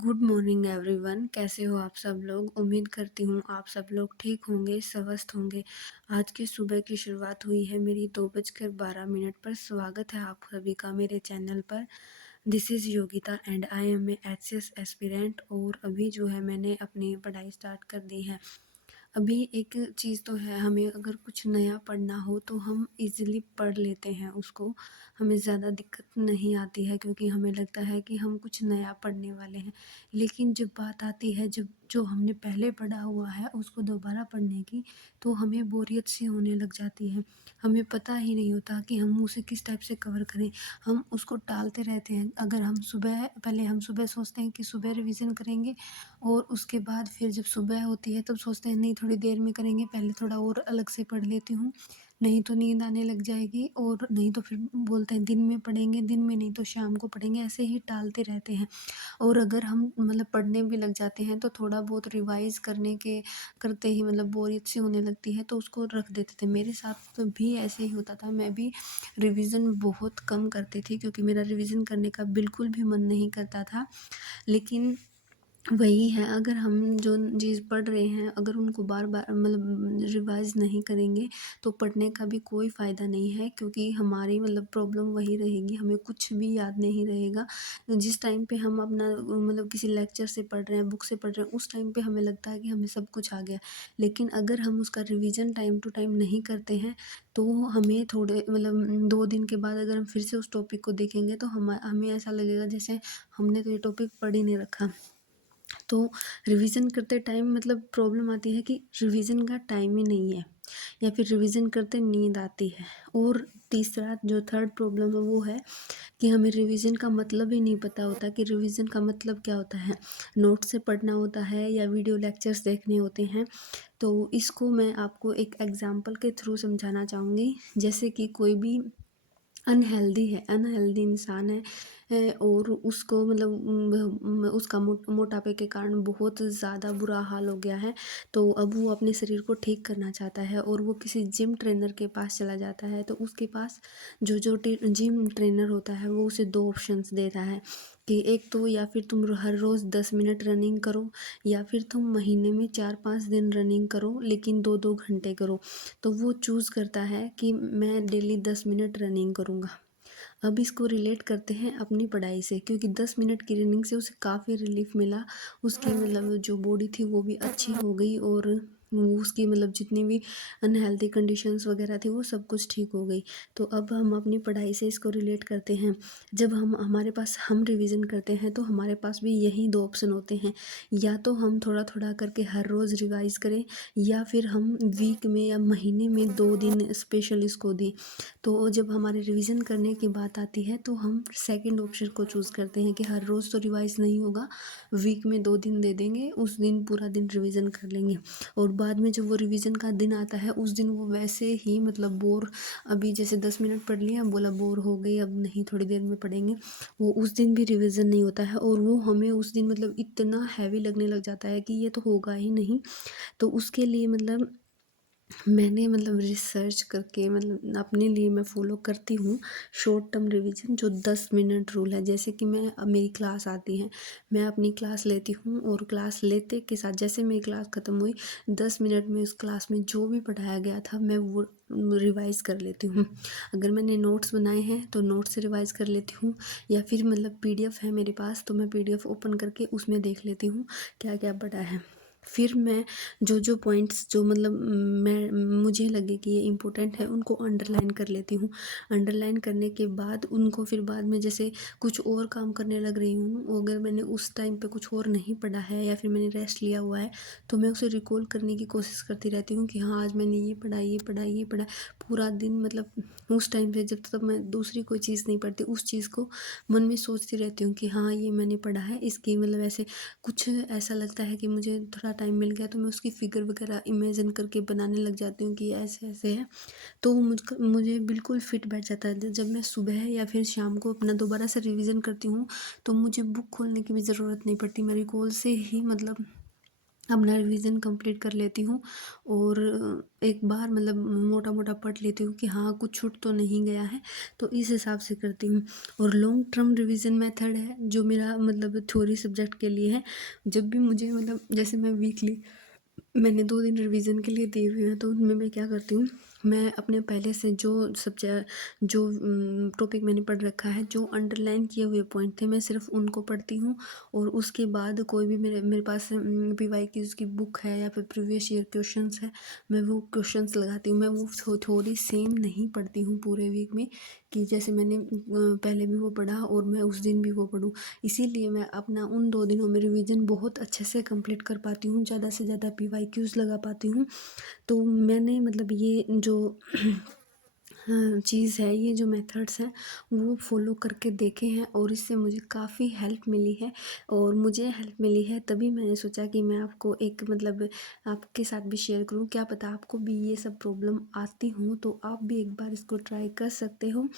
Good morning everyone. कैसे हो आप सब लोग? उम्मीद करती हूँ आप सब लोग ठीक होंगे, स्वस्थ होंगे। आज की सुबह की शुरुआत हुई है मेरी 2:12 पर। स्वागत है आप सभी का मेरे चैनल पर। This is Yogita and I am a HS aspirant. और अभी जो है मैंने अपनी पढ़ाई स्टार्ट कर दी है। अभी एक चीज़ तो है, हमें अगर कुछ नया पढ़ना हो तो हम इजीली पढ़ लेते हैं उसको। हमें ज़्यादा दिक्कत नहीं आती है क्योंकि हमें लगता है कि हम कुछ नया पढ़ने वाले हैं। लेकिन जब बात आती है जब जो हमने पहले पढ़ा हुआ है उसको दोबारा पढ़ने की, तो हमें बोरियत सी होने लग जाती है। हमें पता ही नहीं होता कि हम उसे किस टाइप से कवर करें। हम उसको टालते रहते हैं। अगर हम सुबह सोचते हैं कि सुबह रिवीजन करेंगे, और उसके बाद फिर जब सुबह होती है तब सोचते हैं नहीं थोड़ी देर में करेंगे, पहले थोड़ा और अलग से पढ़ लेती हूँ, नहीं तो नींद आने लग जाएगी। और नहीं तो फिर बोलते हैं दिन में पढ़ेंगे, दिन में नहीं तो शाम को पढ़ेंगे, ऐसे ही टालते रहते हैं। और अगर हम पढ़ने भी लग जाते हैं तो थोड़ा बहुत रिवाइज करते ही बोरियत सी होने लगती है, तो उसको रख देते थे। मेरे साथ तो भी ऐसे ही होता था। मैं भी रिवीजन बहुत कम करती थी क्योंकि मेरा रिवीजन करने का बिल्कुल भी मन नहीं करता था। लेकिन वही है, अगर हम जो चीज़ पढ़ रहे हैं अगर उनको बार-बार रिवाइज़ नहीं करेंगे तो पढ़ने का भी कोई फ़ायदा नहीं है, क्योंकि हमारी प्रॉब्लम वही रहेगी, हमें कुछ भी याद नहीं रहेगा। जिस टाइम पे हम अपना किसी लेक्चर से पढ़ रहे हैं, बुक से पढ़ रहे हैं, उस टाइम पे हमें लगता है कि हमें सब कुछ आ गया। लेकिन अगर हम उसका रिवीजन टाइम टू टाइम नहीं करते हैं तो हमें थोड़े 2 दिन के बाद अगर हम फिर से उस टॉपिक को देखेंगे तो हमें ऐसा लगेगा जैसे हमने तो ये टॉपिक पढ़ ही नहीं रखा। तो रिवीजन करते टाइम प्रॉब्लम आती है कि रिवीजन का टाइम ही नहीं है, या फिर रिवीजन करते नींद आती है। और तीसरा जो थर्ड प्रॉब्लम है वो है कि हमें रिवीजन का मतलब ही नहीं पता होता कि रिवीजन का मतलब क्या होता है। नोट से पढ़ना होता है या वीडियो लेक्चर्स देखने होते हैं। तो इसको मैं आपको एक एग्जांपल के थ्रू समझाना चाहूँगी। जैसे कि कोई भी अनहेल्दी इंसान है, और उसको उसका मोटापे के कारण बहुत ज़्यादा बुरा हाल हो गया है। तो अब वो अपने शरीर को ठीक करना चाहता है और वो किसी जिम ट्रेनर के पास चला जाता है। तो उसके पास जो जिम ट्रेनर होता है वो उसे दो ऑप्शंस देता है कि एक तो या फिर तुम हर रोज़ 10 मिनट रनिंग करो, या फिर तुम महीने में 4-5 दिन रनिंग करो, लेकिन 2-2 घंटे करो। तो वो चूज़ करता है कि मैं डेली 10 मिनट रनिंग करूँगा। अब इसको रिलेट करते हैं अपनी पढ़ाई से, क्योंकि 10 मिनट की रनिंग से उसे काफ़ी रिलीफ मिला। उसकी जो बॉडी थी वो भी अच्छी हो गई, और वो उसकी जितनी भी अनहेल्दी कंडीशंस वगैरह थी वो सब कुछ ठीक हो गई। तो अब हम अपनी पढ़ाई से इसको रिलेट करते हैं। जब हम रिवीजन करते हैं तो हमारे पास भी यही दो ऑप्शन होते हैं, या तो हम थोड़ा थोड़ा करके हर रोज़ रिवाइज करें, या फिर हम वीक में या महीने में 2 दिन स्पेशल इसको दें। तो जब हमारे रिवीजन करने की बात आती है तो हम सेकंड ऑप्शन को चूज़ करते हैं कि हर रोज़ तो रिवाइज नहीं होगा, वीक में 2 दिन दे देंगे, उस दिन पूरा दिन रिवीजन कर लेंगे। और बाद में जब वो रिवीजन का दिन आता है उस दिन वो वैसे ही बोर, अभी जैसे 10 मिनट पढ़ लिया, बोला बोर हो गई अब नहीं थोड़ी देर में पढ़ेंगे, वो उस दिन भी रिवीजन नहीं होता है। और वो हमें उस दिन इतना हैवी लगने लग जाता है कि ये तो होगा ही नहीं। तो उसके लिए मैंने रिसर्च करके अपने लिए मैं फ़ॉलो करती हूँ शॉर्ट टर्म रिवीजन, जो 10 मिनट रूल है। जैसे कि अब मेरी क्लास आती है, मैं अपनी क्लास लेती हूँ, और क्लास लेते के साथ जैसे मेरी क्लास ख़त्म हुई, 10 मिनट में उस क्लास में जो भी पढ़ाया गया था मैं वो रिवाइज़ कर लेती हूँ। अगर मैंने नोट्स बनाए हैं तो नोट्स से रिवाइज़ कर लेती हूँ, या फिर पीडीएफ है मेरे पास तो मैं पीडीएफ ओपन करके उसमें देख लेती हूँ क्या क्या पढ़ा है। फिर मैं जो पॉइंट्स जो मैं मुझे लगे कि ये इम्पोर्टेंट है उनको अंडरलाइन कर लेती हूँ। अंडरलाइन करने के बाद उनको फिर बाद में जैसे कुछ और काम करने लग रही हूँ, अगर मैंने उस टाइम पे कुछ और नहीं पढ़ा है या फिर मैंने रेस्ट लिया हुआ है, तो मैं उसे रिकॉल करने की कोशिश करती रहती हूँ कि हाँ आज मैंने ये पढ़ा, ये पढ़ा, ये पढ़ा। पूरा दिन उस टाइम पे जब तक मैं दूसरी कोई चीज़ नहीं पढ़ती उस चीज़ को मन में सोचती रहती हूँ कि हाँ ये मैंने पढ़ा है। इसकी ऐसे कुछ ऐसा लगता है कि मुझे थोड़ा टाइम मिल गया तो मैं उसकी फ़िगर वगैरह इमेजिन करके बनाने लग जाती हूँ कि ऐसे ऐसे है। तो वो मुझे बिल्कुल फिट बैठ जाता है। जब मैं सुबह या फिर शाम को अपना दोबारा से रिवीजन करती हूँ तो मुझे बुक खोलने की भी ज़रूरत नहीं पड़ती, मैं रिकॉल से ही अपना रिवीजन कंप्लीट कर लेती हूँ और एक बार मतलब मोटा-मोटा पढ़ लेती हूँ कि हाँ, कुछ छूट तो नहीं गया है, तो इस हिसाब से करती हूँ। और लॉन्ग टर्म रिवीजन मेथड है, जो मेरा मतलब थ्योरी सब्जेक्ट के लिए है। जब भी मुझे मतलब जैसे मैं वीकली मैंने 2 दिन रिवीजन के लिए दिए हुए हैं, तो उनमें मैं क्या करती हूँ, मैं अपने पहले से जो टॉपिक मैंने पढ़ रखा है, जो अंडरलाइन किए हुए पॉइंट थे, मैं सिर्फ़ उनको पढ़ती हूँ। और उसके बाद कोई भी मेरे मेरे पास पीवाईक्यूज़ की बुक है या फिर प्रीवियस ईयर क्वेश्चंस है, मैं वो क्वेश्चंस लगाती हूँ। मैं वो थोड़ी सेम नहीं पढ़ती हूँ पूरे वीक में, कि जैसे मैंने पहले भी वो पढ़ा और मैं उस दिन भी वो पढूँ। इसीलिए मैं अपना उन 2 दिनों में रिवीजन बहुत अच्छे से कंप्लीट कर पाती हूँ, ज़्यादा से ज़्यादा पीवाईक्यूज़ लगा पाती हूँ। तो मैंने मतलब ये जो हाँ, चीज़ है, ये जो मेथड्स हैं वो फॉलो करके देखे हैं और इससे मुझे काफ़ी हेल्प मिली है। और मुझे हेल्प मिली है तभी मैंने सोचा कि मैं आपको एक मतलब आपके साथ भी शेयर करूं। क्या पता आपको भी ये सब प्रॉब्लम आती हो, तो आप भी एक बार इसको ट्राई कर सकते हो।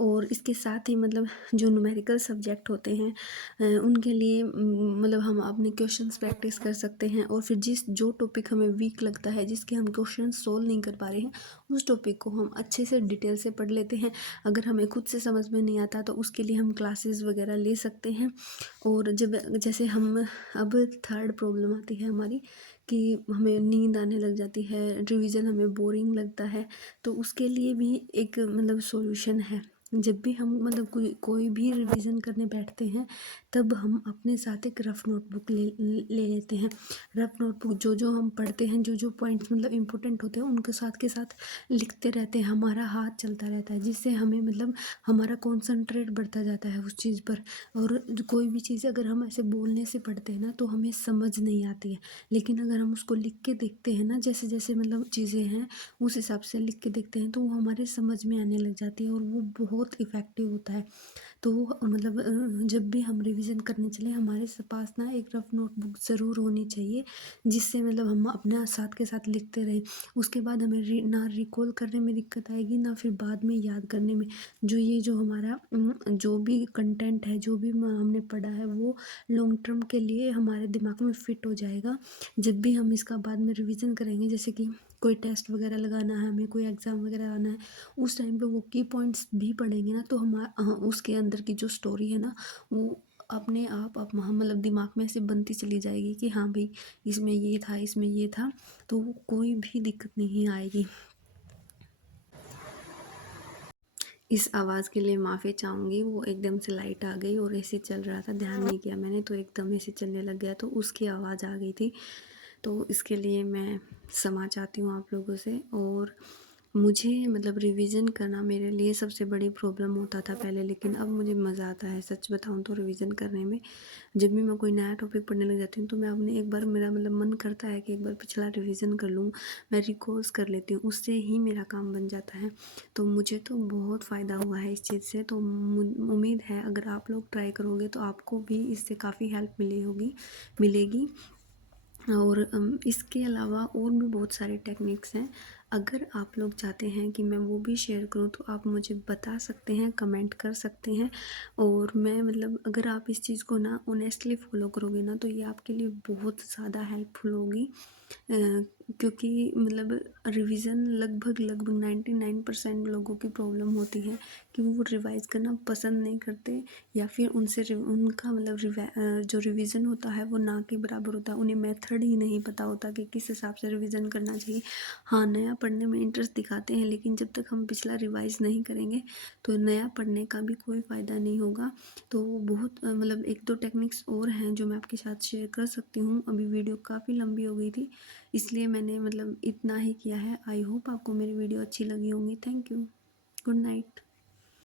और इसके साथ ही मतलब जो न्यूमेरिकल सब्जेक्ट होते हैं उनके लिए मतलब हम अपने क्वेश्चंस प्रैक्टिस कर सकते हैं। और फिर जो टॉपिक हमें वीक लगता है, जिसके हम क्वेश्चन सोल्व नहीं कर पा रहे हैं, उस टॉपिक को हम अच्छे से डिटेल से पढ़ लेते हैं। अगर हमें खुद से समझ में नहीं आता तो उसके लिए हम क्लासेस वगैरह ले सकते हैं। और जब जैसे हम अब थर्ड प्रॉब्लम आती है हमारी, कि हमें नींद आने लग जाती है, रिवीजन हमें बोरिंग लगता है, तो उसके लिए भी एक मतलब सॉल्यूशन है। जब भी हम मतलब कोई भी रिवीजन करने बैठते हैं, तब हम अपने साथ एक रफ नोटबुक ले लेते हैं। रफ नोटबुक जो जो हम पढ़ते हैं, जो जो पॉइंट्स मतलब इम्पोर्टेंट होते हैं, उनके साथ के साथ लिखते रहते हैं। हमारा हाथ चलता रहता है, जिससे हमें मतलब हमारा कॉन्संट्रेट बढ़ता जाता है उस चीज़ पर। और कोई भी चीज़ अगर हम ऐसे बोलने से पढ़ते हैं ना, तो हमें समझ नहीं आती है। लेकिन अगर हम उसको लिख के देखते हैं ना, जैसे जैसे मतलब चीज़ें हैं उस हिसाब से लिख के देखते हैं, तो वो हमारे समझ में आने लग जाती है और वो बहुत इफ़ेक्टिव होता है। तो मतलब जब भी हम रिवीजन करने चले, हमारे पास ना एक रफ नोटबुक ज़रूर होनी चाहिए, जिससे मतलब हम अपना साथ के साथ लिखते रहें। उसके बाद हमें ना रिकॉल करने में दिक्कत आएगी, ना फिर बाद में याद करने में। जो हमारा जो भी कंटेंट है, जो भी हमने पढ़ा है, वो लॉन्ग टर्म के लिए हमारे दिमाग में फिट हो जाएगा। जब भी हम इसका बाद में रिवीजन करेंगे, जैसे कि कोई टेस्ट वगैरह लगाना है, हमें कोई एग्ज़ाम वगैरह आना है, उस टाइम पे वो की पॉइंट्स भी पढ़ेंगे ना, तो उसके अंदर की जो स्टोरी है ना, वो अपने आप मतलब दिमाग में ऐसे बनती चली जाएगी कि हाँ भाई, इसमें ये था, इसमें ये था, तो कोई भी दिक्कत नहीं आएगी। इस आवाज़ के लिए माफ़ी चाहूँगी, वो एकदम से लाइट आ गई और ऐसे चल रहा था, ध्यान नहीं किया मैंने, तो एकदम ऐसे चलने लग गया, तो उसकी आवाज़ आ गई थी। तो इसके लिए मैं क्षमा चाहती हूँ आप लोगों से। और मुझे मतलब रिवीजन करना मेरे लिए सबसे बड़ी प्रॉब्लम होता था पहले, लेकिन अब मुझे मज़ा आता है, सच बताऊँ तो रिवीजन करने में। जब भी मैं कोई नया टॉपिक पढ़ने लग जाती हूँ, तो मैं अपने एक बार मेरा मतलब मन करता है कि एक बार पिछला रिवीजन कर लूँ, मैं रिकॉल्स कर लेती हूँ, उससे ही मेरा काम बन जाता है। तो मुझे तो बहुत फ़ायदा हुआ है इस चीज़ से। तो उम्मीद है अगर आप लोग ट्राई करोगे तो आपको भी इससे काफ़ी हेल्प मिलेगी। और इसके अलावा और भी बहुत सारे टेक्निक्स हैं। अगर आप लोग चाहते हैं कि मैं वो भी शेयर करूं, तो आप मुझे बता सकते हैं, कमेंट कर सकते हैं। और मैं मतलब अगर आप इस चीज़ को ना ऑनेस्टली फॉलो करोगे ना, तो ये आपके लिए बहुत ज़्यादा हेल्पफुल होगी। क्योंकि मतलब रिवीजन लगभग 99% लोगों की प्रॉब्लम होती है कि वो रिवाइज़ करना पसंद नहीं करते, या फिर उनका मतलब जो रिवीजन होता है वो ना के बराबर होता है। उन्हें मेथड ही नहीं पता होता कि किस हिसाब से रिवीजन करना चाहिए। हाँ, नया पढ़ने में इंटरेस्ट दिखाते हैं, लेकिन जब तक हम पिछला रिवाइज़ नहीं करेंगे, तो नया पढ़ने का भी कोई फ़ायदा नहीं होगा। तो बहुत मतलब 1-2 टेक्निक्स और हैं जो मैं आपके साथ शेयर कर सकती हूँ। अभी वीडियो काफ़ी लंबी हो गई थी, इसलिए मैंने मतलब इतना ही किया है। आई होप आपको मेरी वीडियो अच्छी लगी होंगी। Thank you. Good night.